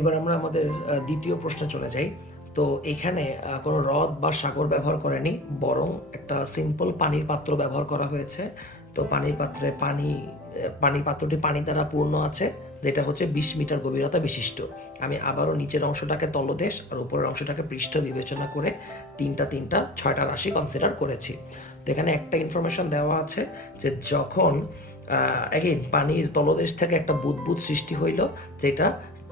এবার আমরা আমাদের দ্বিতীয় প্রশ্নে চলে যাই। তো এখানে কোনো হ্রদ বা সাগর ব্যবহার করেনি, বরং একটা সিম্পল পানির পাত্র ব্যবহার করা হয়েছে। তো পানির পাত্রে পানির পাত্রটি পানি দ্বারা পূর্ণ আছে, যেটা হচ্ছে 20 মিটার গভীরতা বিশিষ্ট। আমি আবারও নিচের অংশটাকে তলদেশ আর উপরের অংশটাকে পৃষ্ঠ বিবেচনা করে তিনটা 6টা রাশি কনসিডার করেছি। তো এখানে একটা ইনফরমেশন দেওয়া আছে যে যখন অ্যাগেন পানির তলদেশ থেকে একটা বুদবুদ সৃষ্টি হইল, যেটা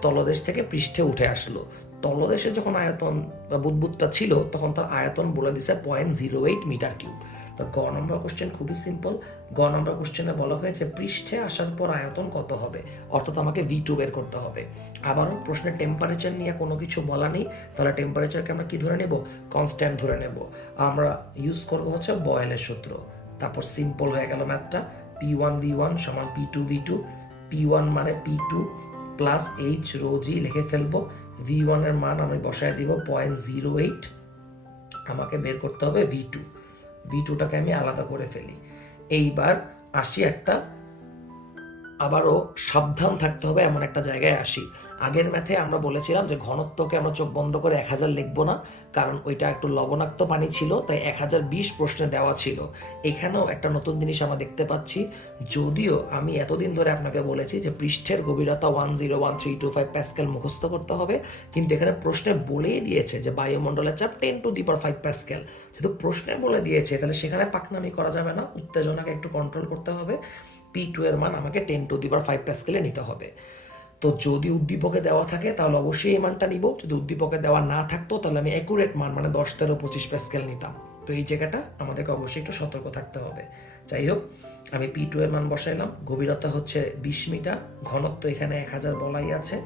তলদেশ থেকে পৃষ্ঠে উঠে আসলো। তলদেশে যখন আয়তন বা বুদবুদটা ছিল তখন তার আয়তন বলে দিছে 0.08 মিটার কিউব। তো গ নম্বর কোশ্চেন খুবই সিম্পল। গ নম্বর কোশ্চেনে বলা হয়েছে পৃষ্ঠে আসার পর আয়তন কত হবে, অর্থাৎ আমাকে V2 বের করতে হবে। আবারও প্রশ্নের টেম্পারেচার নিয়ে কোনো কিছু বলা নেই, তাহলে টেম্পারেচারকে আমরা কি ধরে নেব, কনস্ট্যান্ট ধরে নেব। আমরা ইউজ করব হচ্ছে বয়েলের সূত্র। তারপর সিম্পল হয়ে গেল ম্যাথটা, P1 V1 সমান P2 V2। P1 মানে P2 প্লাস H রো জি লিখে ফেলবো। V1 এর মান আমি বসায় দিব 0.08। আমাকে বের করতে হবে V2। V2টাকে আমি আলাদা করে ফেলি। এইবার আসি একটা, আবারও সাবধান থাকতে হবে এমন একটা জায়গায় আসি। আগের ম্যাথে আমরা বলেছিলাম যে ঘনত্বকে আমরা চোখ বন্ধ করে 1000 লিখবো না, কারণ ওইটা একটু লবণাক্ত পানি ছিল, তাই 1020 প্রশ্নে দেওয়া ছিল। এখানেও একটা নতুন জিনিস আমরা দেখতে পাচ্ছি। যদিও আমি এতদিন ধরে আপনাকে বলেছি যে পৃষ্ঠের গভীরতা 101325 প্যাসকেল মুখস্থ করতে হবে, কিন্তু এখানে প্রশ্নে বলেই দিয়েছে যে বায়ুমণ্ডলের চাপ 10⁵ প্যাসকেল। যেহেতু প্রশ্নে বলে দিয়েছে, তাহলে সেখানে পাকনামি করা যাবে না, উত্তেজনাকে একটু কন্ট্রোল করতে হবে। P2 এর মান আমাকে 10⁵ প্যাসকেলে নিতে হবে। তো যদি উদ্দীপকে দেওয়া থাকে তাহলে অবশ্যই এই মানটা নিব, যদি উদ্দীপকে দেওয়া না থাকতো তাহলে আমি অ্যাকুরেট মান মানে 10⁻25 প্যাসকেল নিতাম। তো এই জায়গাটা আমাদেরকে অবশ্যই একটু সতর্ক থাকতে হবে। যাই হোক, আমি P2 এর মান বসাইলাম। গভীরতা হচ্ছে 20 মিটার, ঘনত্ব এখানে 1000 বলাই আছে,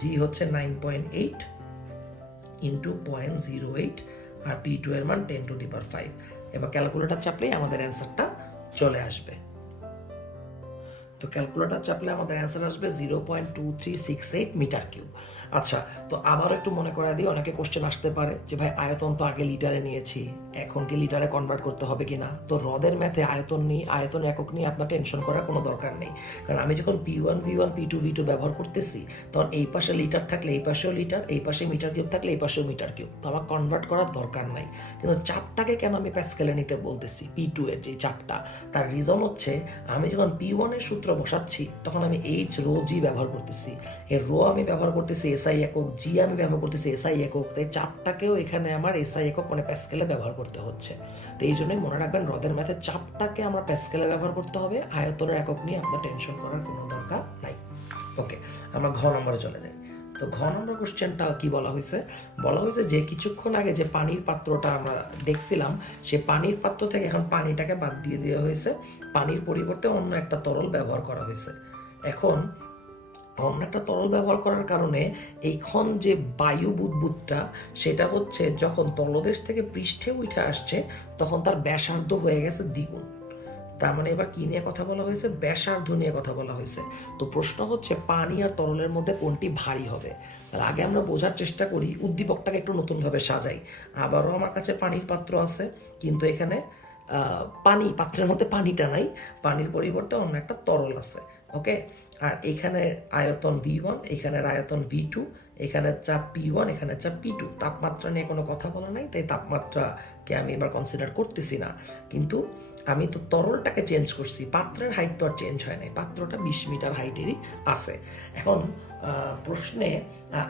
জি হচ্ছে 9.8 ইন্টু 0.08, আর P2 এর মান 10⁵। এবার ক্যালকুলেটর চাপলেই আমাদের অ্যান্সারটা চলে আসবে। তো ক্যালকুলেটর চাপলে আমাদের অ্যান্সার আসবে 0.2368 মিটার কিউব। আচ্ছা, তো আবার একটু মনে করা দিই, অনেকে কোশ্চেন আসতে পারে যে ভাই আয়তন তো আগে লিটারে নিয়েছি, এখন কি লিটারে কনভার্ট করতে হবে কিনা। তো হ্রদের ম্যাথে আয়তন একক নিয়ে আপনার টেনশন করার কোনো দরকার নেই, কারণ আমি যখন P1 V1 P2 V2 ব্যবহার করতেছি, তখন এই পাশে লিটার থাকলে এই পাশেও লিটার, এই পাশে মিটার কিউব থাকলে এই পাশেও মিটার কিউব, তো আমার কনভার্ট করার দরকার নাই। কিন্তু চাপটাকে কেন আমি প্যাসকেলে নিতে বলতেছি, P2 এর যে চাপটা, তার রিজন হচ্ছে আমি যখন P1 এর সূত্র বসাচ্ছি তখন আমি H রো জি ব্যবহার করতেছি, এর রো আমি ব্যবহার করতেছি SI একক, জি আমি ব্যবহার করতেছি SI একক, তাই চাপটাকেও এখানে আমার SI একক মানে প্যাসকেলে ব্যবহার করতে হচ্ছে। তো এই জন্যই মনে রাখবেন হ্রদের ম্যাথে চাপটাকে আমরা প্যাসকেলে ব্যবহার করতে হবে, আয়তনের একক নিয়ে আপনার টেনশন করার কোনো দরকার নাই। ওকে, আমরা ঘ নম্বরে চলে যাই। তো ঘ নম্বর কোশ্চেনটা কি বলা হয়েছে, যে কিছুক্ষণ আগে যে পানির পাত্রটা আমরা দেখছিলাম, সে পানির পাত্র থেকে এখন পানিটাকে বাদ দিয়ে দেওয়া হয়েছে, পানির পরিবর্তে অন্য একটা তরল ব্যবহার করা হয়েছে। এখন অন্য একটা তরল ব্যবহার করার কারণে এইখন যে বায়ু বুদবুদটা, সেটা হচ্ছে যখন তলদেশ থেকে পৃষ্ঠে উঠে আসছে তখন তার ব্যাসার্ধ হয়ে গেছে দ্বিগুণ। তার মানে এবার কি নিয়ে কথা বলা হয়েছে, ব্যাসার্ধ নিয়ে কথা বলা হয়েছে। তো প্রশ্ন হচ্ছে পানি আর তরলের মধ্যে কোনটি ভারী হবে। তাহলে আগে আমরা বোঝার চেষ্টা করি, উদ্দীপকটাকে একটু নতুনভাবে সাজাই। আবারও আমার কাছে পানির পাত্র আছে, কিন্তু এখানে পাত্রের মধ্যে পানিটা নাই, পানির পরিবর্তে অন্য একটা তরল আছে। ওকে, আর এখানে আয়তন V1, এখানের আয়তন V2, এখানে চাপ P1, এখানে চাপ P2। তাপমাত্রা নিয়ে কোনো কথা বলা নাই, তাই তাপমাত্রাকে আমি এবার কনসিডার করতেছি না। কিন্তু আমি তো তরলটাকে চেঞ্জ করছি, পাত্রের হাইট তো আর চেঞ্জ হয় নাই, পাত্রটা 20 মিটার হাইটেরই আছে। এখন প্রশ্নে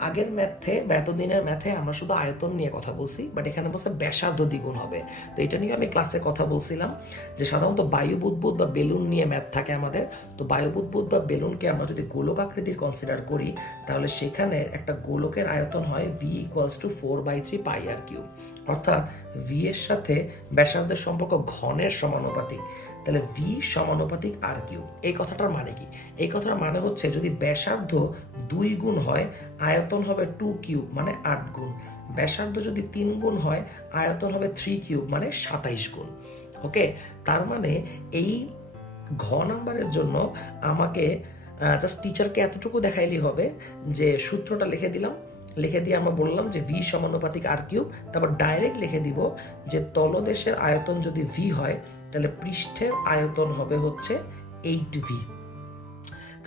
আগের ম্যাথে বা এতদিনের ম্যাথে আমরা শুধু আয়তন নিয়ে কথা বলছি, বাট এখানে বলছে ব্যাসার্ধ দ্বিগুণ হবে। তো এটা নিয়ে আমি ক্লাসে কথা বলছিলাম যে সাধারণত বায়ু বুদবুদ বা বেলুন নিয়ে ম্যাথ থাকে আমাদের। তো বায়ু বুদবুদ বা বেলুনকে আমরা যদি গোলক আকৃতির কনসিডার করি, তাহলে সেখানে একটা গোলকের আয়তন হয় V = 4/3 পাই আর কিউব, অর্থাৎ V এর সাথে ব্যাসার্ধের সম্পর্ক ঘনের সমানুপাতিক। তাহলে V সমানুপাতিক আর কিউব। এই কথাটার মানে কি, এই কথাটার মানে হচ্ছে যদি ব্যাসার্ধ 2 গুণ হয়, আয়তন হবে 2 কিউব মানে 8 গুণ। ব্যাসার্ধ যদি 3 গুণ হয়, আয়তন হবে 3 কিউব মানে 27 গুণ। ওকে, তার মানে এই ঘ নাম্বারের জন্য আমাকে জাস্ট টিচারকে এতটুকু দেখাইলেই হবে যে সূত্রটা লিখে দিলাম, লিখে দিয়ে আমরা বললাম যে V সমানুপাতিক আর কিউব, তারপর ডাইরেক্ট লিখে দিব যে তলদেশের আয়তন যদি V হয়, তাহলে পৃষ্ঠের আয়তন হবে হচ্ছে 8V।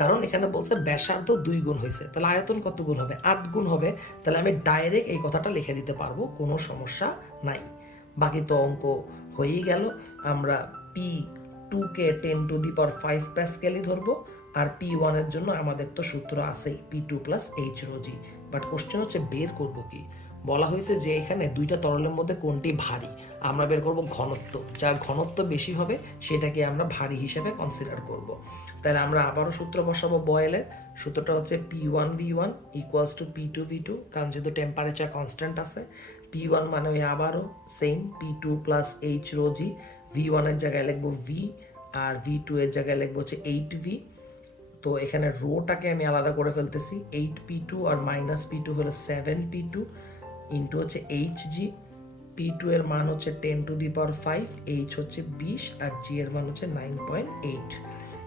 কারণ এখানে বলছে ব্যাসার্ধ 2 গুণ হয়েছে, তাহলে আয়তন কত গুণ হবে? 8 গুণ হবে। তাহলে আমি ডাইরেক্ট এই কথাটা লিখে দিতে পারবো, কোনো সমস্যা নাই। বাকি তো অঙ্ক হয়েই গেল। আমরা P2-কে 10⁵ প্যাসকেলই ধরবো, আর P1 এর জন্য আমাদের তো সূত্র আছেই P2 plus H rho g. But question হচ্ছে বের করব কি? বলা হয়েছে যে এখানে দুইটা তরলের মধ্যে কোনটি ভারী, আমরা বের করব ঘনত্ব। যার ঘনত্ব বেশি হবে সেটাকে আমরা ভারী হিসেবে কনসিডার করব। তাহলে আমরা আবারও সূত্র বসাবো বয়েলের। সূত্রটা হচ্ছে P1V1 ইকুয়ালস টু P2V2, কারণ যেহেতু টেম্পারেচার কনস্ট্যান্ট আছে। P1 মানে ওই আবারও same P2 plus H rho g. V1 এর জায়গায় লিখবো V, আর V2 এর জায়গায় লিখবো হচ্ছে 8V। তো এখানে রোটাকে আমি আলাদা করে ফেলতেছি, 8P2 আর মাইনাস P2 হলো 7P2 ইন্টু হচ্ছে HG। P2 এর মান হচ্ছে 10⁵, H হচ্ছে 20, আর G এর মান হচ্ছে 9.8।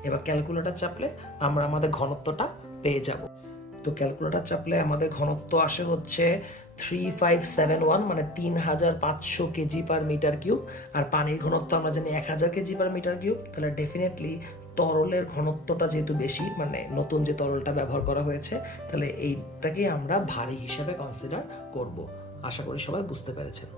এবার ক্যালকুলেটর চাপলে আমরা আমাদের ঘনত্বটা পেয়ে যাব। তো ক্যালকুলেটর চাপলে আমাদের ঘনত্ব আসে হচ্ছে 3571, মানে 3500 কেজি পার মিটার কিউব। আর পানির ঘনত্ব আমরা জানি 1000 কেজি পার মিটার কিউব। তাহলে ডেফিনেটলি তরলের ঘনত্বটা যেহেতু বেশি, মানে নতুন যে তরলটা ব্যবহার করা হয়েছে, তাহলে এইটাকে আমরা ভারী হিসেবে কনসিডার করব। আশা করি সবাই বুঝতে পেরেছেন।